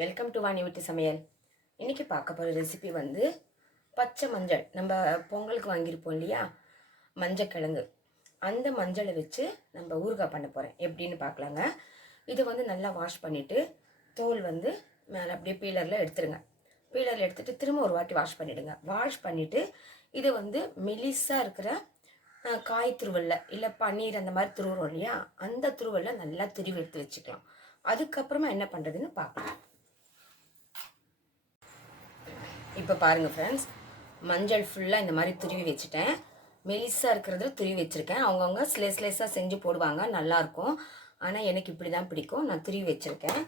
Welcome to Vani வீட்டு சமையல். இன்றைக்கி பார்க்க போகிற ரெசிபி வந்து பச்சை மஞ்சள். நம்ம பொங்கலுக்கு வாங்கியிருப்போம் இல்லையா, மஞ்சக்கிழங்கு. அந்த மஞ்சளை வச்சு நம்ம ஊறுகாய் பண்ண போகிறேன். எப்படின்னு பார்க்கலாங்க. இதை வந்து நல்லா வாஷ் பண்ணிவிட்டு தோல் வந்து மேலே அப்படியே பீலரில் எடுத்துருங்க. பீலரில் எடுத்துகிட்டு திரும்ப ஒரு வாட்டி வாஷ் பண்ணிவிடுங்க. வாஷ் பண்ணிவிட்டு இதை வந்து மெலிசாக இருக்கிற காய் துருவலில் இல்லை பன்னீர் அந்த மாதிரி துருவுறோம் இல்லையா, அந்த துருவலில் நல்லா துருவி எடுத்து வச்சுக்கலாம். அதுக்கப்புறமா என்ன பண்ணுறதுன்னு பார்க்கலாம். இப்போ பாருங்கள் ஃப்ரெண்ட்ஸ், மஞ்சள் ஃபுல்லாக இந்த மாதிரி துருவி வச்சுட்டேன். மெலிசாக இருக்கிறது துருவி வச்சுருக்கேன். அவங்கவுங்க ஸ்லேஸாக செஞ்சு போடுவாங்க, நல்லாயிருக்கும். ஆனால் எனக்கு இப்படி தான் பிடிக்கும். நான் துருவி வச்சுருக்கேன்.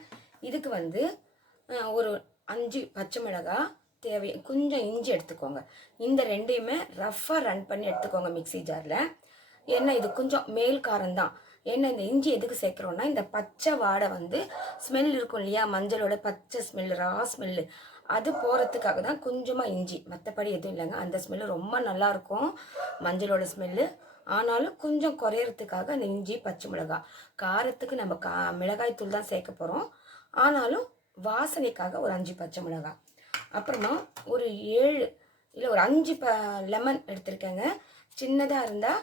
இதுக்கு வந்து ஒரு 5 பச்சை மிளகாய் தேவை, கொஞ்சம் இஞ்சி எடுத்துக்கோங்க. இந்த ரெண்டையுமே ரஃப்பாக ரன் பண்ணி எடுத்துக்கோங்க மிக்சி ஜாரில். ஏன்னா இது கொஞ்சம் மேல் காரம்தான். ஏன்னா இந்த இஞ்சி எதுக்கு சேர்க்குறோன்னா, இந்த பச்சை வாடை வந்து ஸ்மெல் இருக்கும் இல்லையா, மஞ்சளோட பச்சை ஸ்மெல், ரா ஸ்மெல்லு, அது போகிறதுக்காக தான் கொஞ்சமாக இஞ்சி. மற்றபடி எதுவும் இல்லைங்க. அந்த ஸ்மெல்லு ரொம்ப நல்லாயிருக்கும், மஞ்சளோட ஸ்மெல்லு. ஆனாலும் கொஞ்சம் குறையறதுக்காக அந்த இஞ்சி பச்சை மிளகாய். காரத்துக்கு நம்ம மிளகாய் தூள் தான் சேர்க்க போகிறோம். ஆனாலும் வாசனைக்காக ஒரு 5 பச்சை மிளகாய். அப்புறமா ஒரு 7 இல்லை ஒரு 5 லெமன் எடுத்துருக்கேங்க. சின்னதாக இருந்தால்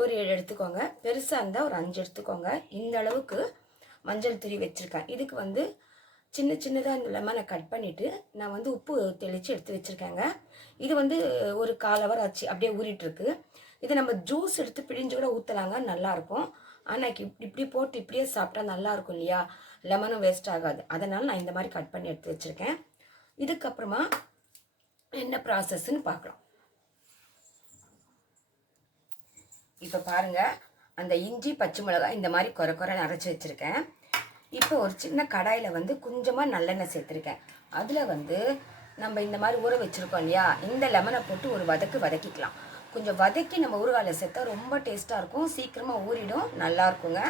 ஒரு 7 எடுத்துக்கோங்க, பெருசாக இருந்தால் ஒரு 5 எடுத்துக்கோங்க. இந்த அளவுக்கு மஞ்சள் துருவி வச்சுருக்கேன். இதுக்கு வந்து சின்னதாக இந்த லெமனை கட் பண்ணிவிட்டு நான் வந்து உப்பு தெளித்து எடுத்து வச்சுருக்கேங்க. இது வந்து ஒரு 1/4 ஹவர் ஆச்சு, அப்படியே ஊறிட்டுருக்கு. இதை நம்ம ஜூஸ் எடுத்து பிழிஞ்சு கூட ஊற்றலாங்க, நல்லாயிருக்கும். ஆனால் இப்படி போட்டு இப்படியே சாப்பிட்டா நல்லாயிருக்கும் இல்லையா, லெமனும் வேஸ்ட் ஆகாது. அதனால் நான் இந்த மாதிரி கட் பண்ணி எடுத்து வச்சுருக்கேன். இதுக்கப்புறமா என்ன ப்ராசஸ்ன்னு பார்க்கலாம். இப்போ பாருங்கள், அந்த இஞ்சி பச்சை மிளகாய் இந்த மாதிரி குறை அரைச்சி வச்சுருக்கேன். இப்போ ஒரு சின்ன கடாயில் வந்து கொஞ்சமாக நல்லெண்ணெய் சேர்த்துருக்கேன். அதில் வந்து நம்ம இந்த மாதிரி ஊற வச்சுருக்கோம் இல்லையா, இந்த லெமனை போட்டு ஒரு வதக்கிக்கலாம். கொஞ்சம் வதக்கி நம்ம ஊறுகாயில் சேர்த்தா ரொம்ப டேஸ்ட்டாக இருக்கும், சீக்கிரமாக ஊறிடும், நல்லாயிருக்குங்க.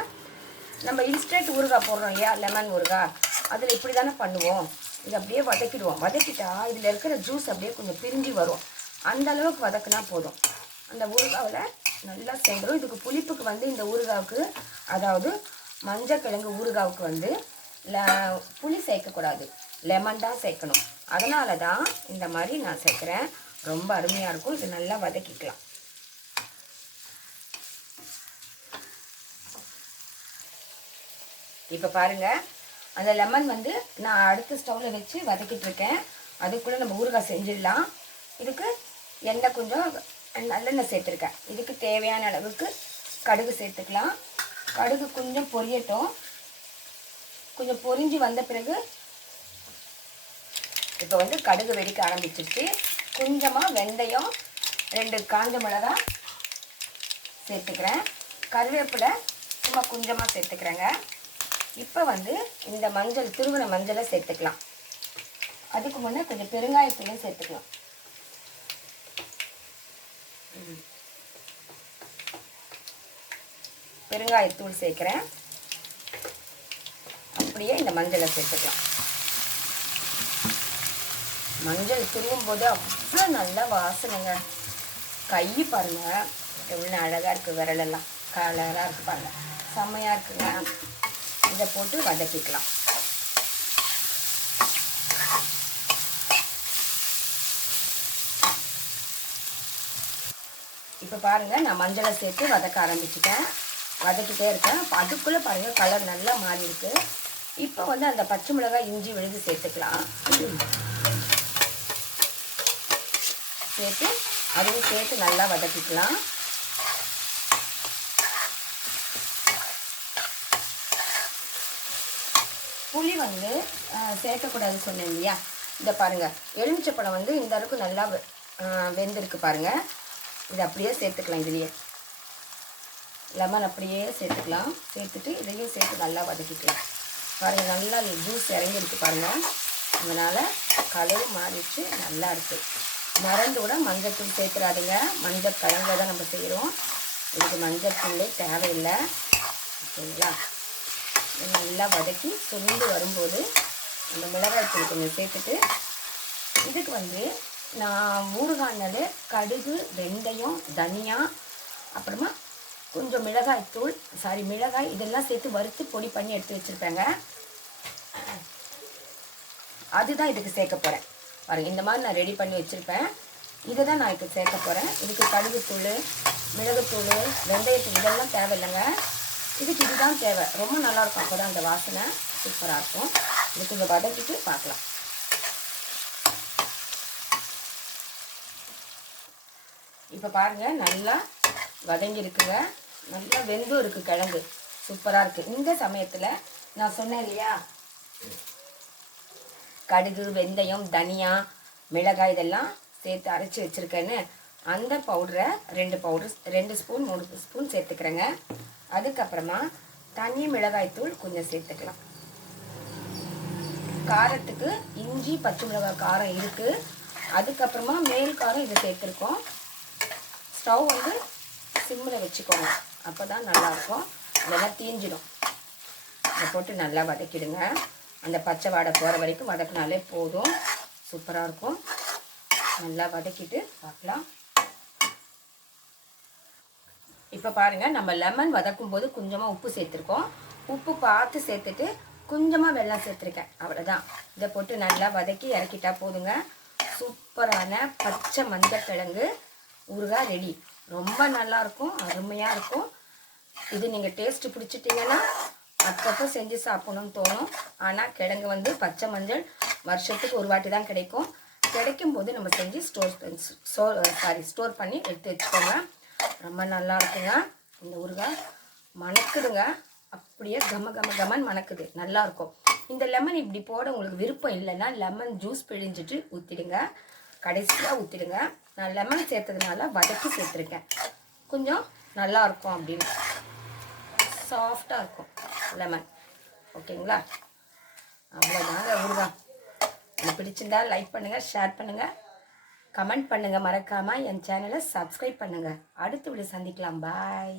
நம்ம இன்ஸ்டன்ட் ஊறுகாய் போடுறோம் இல்லையா, லெமன் ஊறுகாய், அதில் இப்படி தானே பண்ணுவோம். இதை அப்படியே வதக்கிடுவோம். வதக்கிட்டா இதில் இருக்கிற ஜூஸ் அப்படியே கொஞ்சம் பிரிஞ்சு வரும். அந்த அளவுக்கு வதக்குனா போதும், அந்த ஊறுகாவில் நல்லா சேர்ந்துடும். இதுக்கு புளிப்புக்கு வந்து இந்த ஊறுகாவுக்கு, அதாவது மஞ்சக்கிழங்கு ஊறுகாவுக்கு வந்து புளி சேர்க்கக்கூடாது, லெமன் தான் சேர்க்கணும். அதனால தான் இந்த மாதிரி நான் சேர்க்குறேன். ரொம்ப அருமையாக இருக்கும். இது நல்லா வதக்கிக்கலாம். இப்போ பாருங்கள், அந்த லெமன் வந்து நான் அடுத்த ஸ்டவ்வில் வச்சு வதக்கிட்டு இருக்கேன். அதுக்குள்ளே நம்ம ஊறுகாய் செஞ்சிடலாம். இதுக்கு எண்ணெய் கொஞ்சம் நல்லெண்ணெய் சேர்த்துருக்கேன். இதுக்கு தேவையான அளவுக்கு கடுகு சேர்த்துக்கலாம். கடுகு கொஞ்சம் பொரியட்டும். கொஞ்சம் பொரிஞ்சு வந்த பிறகு இப்போ வந்து கடுகு வெடிக்க ஆரம்பிச்சிருச்சு. கொஞ்சமாக வெந்தயம், 2 காஞ்ச மிளகாய் சேர்த்துக்கிறேன். கருவேப்பிலை சும்மா கொஞ்சமாக சேர்த்துக்கிறேங்க. இப்போ வந்து இந்த மஞ்சள், துருவின மஞ்சளை சேர்த்துக்கலாம். அதுக்கு முன்னே கொஞ்சம் பெருங்காயத்தூளையும் சேர்த்துக்கலாம். பெருங்காயத்தூள் சேர்க்குறேன். அப்படியே இந்த மஞ்சளை சேர்த்துக்கலாம். மஞ்சள் துருவும் போது அவ்வளோ நல்ல வாசனைங்க. கை பாருங்கள் எவ்வளோ அழகாக இருக்குது, விரலெல்லாம் கலராக இருக்குது பாருங்கள், செம்மையாக இருக்குங்க. இதை போட்டு வதக்கிக்கலாம். இப்போ பாருங்கள், நான் மஞ்சளை சேர்த்து வதக்க ஆரம்பிச்சிட்டேன். வதக்கிட்டே இருக்கேன். அதுக்குள்ளே பாருங்கள் கலர் நல்லா மாறி இருக்கு. இப்போ வந்து அந்த பச்சை மிளகாய், இஞ்சி விழுது சேர்த்துக்கலாம். சேர்த்து அதையும் சேர்த்து நல்லா வதக்கிக்கலாம். புளி வந்து சேர்க்கக்கூடாதுன்னு சொன்னேன் இல்லையா, இதை பாருங்கள், எலுமிச்சப்பழம் வந்து இந்த அளவுக்கு நல்லா வெந்திருக்கு பாருங்கள். இதை அப்படியே சேர்த்துக்கலாம். இதுலேயே லெமன் அப்படியே சேர்த்துக்கலாம். சேர்த்துட்டு இதையும் சேர்த்து நல்லா வதக்கிக்கலாம். பாருங்கள், நல்லா ஜூஸ் இறங்கிருக்கு பாருங்கள். அதனால் கலரும் மாறிடுச்சு, நல்லா இருக்குது. மறந்து கூட மஞ்சத்தூள் சேர்த்துறாதுங்க. மஞ்சள் கிழங்குல தான் நம்ம செய்கிறோம். இதுக்கு மஞ்சத்தூளே தேவையில்லை, சரிங்களா. நல்லா வதக்கி சுருண்டு வரும்போது அந்த மிளகாய்த்தூள் கொஞ்சம் சேர்த்துட்டு, இதுக்கு வந்து நான் ஊறுகாய்னாலே கடுகு, வெந்தயம், தனியா, அப்புறமா கொஞ்சம் மிளகாய் இதெல்லாம் சேர்த்து வறுத்து பொடி பண்ணி எடுத்து வச்சுருப்பேங்க. அதுதான் இதுக்கு சேர்க்க போகிறேன். பாருங்கள், இந்த மாதிரி நான் ரெடி பண்ணி வச்சுருப்பேன். இதை தான் நான் இதுக்கு சேர்க்க போகிறேன். இதுக்கு கடுகுத்தூள், மிளகுத்தூள், வெந்தயத்தூள் இதெல்லாம் தேவையில்லைங்க. இதுக்கு இதுதான் தேவை. ரொம்ப நல்லாயிருக்கும். அப்போ தான் அந்த வாசனை சூப்பராக இருக்கும். இதுக்கு இங்கே வதக்கிட்டு பார்க்கலாம். இப்போ பாருங்கள், நல்லா வதங்கி இருக்குங்க. நல்லா வெந்தும் இருக்குது கிழங்கு. சூப்பராக இருக்குது. இந்த சமயத்தில் நான் சொன்னேன் இல்லையா, கடுகு, வெந்தயம், தனியா, மிளகாய் இதெல்லாம் சேர்த்து அரைச்சி வச்சுருக்கேன்னு, அந்த பவுடரை 2 ஸ்பூன் 3 ஸ்பூன் சேர்த்துக்கிறேங்க. அதுக்கப்புறமா தனி மிளகாய் தூள் கொஞ்சம் சேர்த்துக்கலாம். காரத்துக்கு இஞ்சி, பச்சை மிளகாய் காரம் இருக்குது. அதுக்கப்புறமா மேல் காரம் இதை சேர்த்துருக்கோம். ஸ்டவ் வந்து சிம்மில் வச்சுக்கோங்க, அப்போ தான் நல்லாயிருக்கும். இதெல்லாம் தீஞ்சிடும். இதை போட்டு நல்லா வதக்கிடுங்க. அந்த பச்சை வாடை போகிற வரைக்கும் வதக்கினாலே போதும். சூப்பராக இருக்கும். நல்லா வதக்கிட்டு பார்க்கலாம். இப்போ பாருங்கள், நம்ம லெமன் வதக்கும் போது கொஞ்சமாக உப்பு சேர்த்துருக்கோம். உப்பு பார்த்து சேர்த்துட்டு கொஞ்சமாக வெல்லம் சேர்த்துருக்கேன். அவ்வளோதான். இதை போட்டு நல்லா வதக்கி இறக்கிட்டா போதுங்க. சூப்பரான பச்சை மஞ்சள் கிழங்கு ஊறுகாய் ரெடி. ரொம்ப நல்லாயிருக்கும், அருமையாக இருக்கும். இது நீங்கள் டேஸ்ட்டு பிடிச்சிட்டிங்கன்னா அப்பப்போ செஞ்சு சாப்பிடணும்னு தோணும். ஆனால் கிழங்கு வந்து பச்சை மஞ்சள் வருஷத்துக்கு ஒரு வாட்டி தான் கிடைக்கும். கிடைக்கும் போது நம்ம செஞ்சு ஸ்டோர் பண்ணி எடுத்து வச்சுக்கோங்க. ரொம்ப நல்லா இருக்குங்க. இந்த ஊறுகாய் மணக்குதுங்க, அப்படியே கமன்னு மணக்குது. நல்லாயிருக்கும். இந்த லெமன் இப்படி போட உங்களுக்கு விருப்பம் இல்லைன்னா லெமன் ஜூஸ் பிழிஞ்சிட்டு ஊற்றிடுங்க. கடைசியாக ஊற்றிடுங்க. நான் லெமன் சேர்த்ததுனால வதக்கி சேர்த்துருக்கேன். கொஞ்சம் நல்லாயிருக்கும். அப்படின்னு சாஃப்டாக இருக்கும் லெமன். ஓகேங்களா? அவ்வளோதாங்க ஊறுகாய். உங்களுக்கு பிடிச்சிருந்தா லைக் பண்ணுங்கள், ஷேர் பண்ணுங்கள், கமெண்ட் பண்ணுங்கள். மறக்காமல் என் சேனலை சப்ஸ்கிரைப் பண்ணுங்கள். அடுத்த வீடியோ சந்திக்கலாம். பாய்.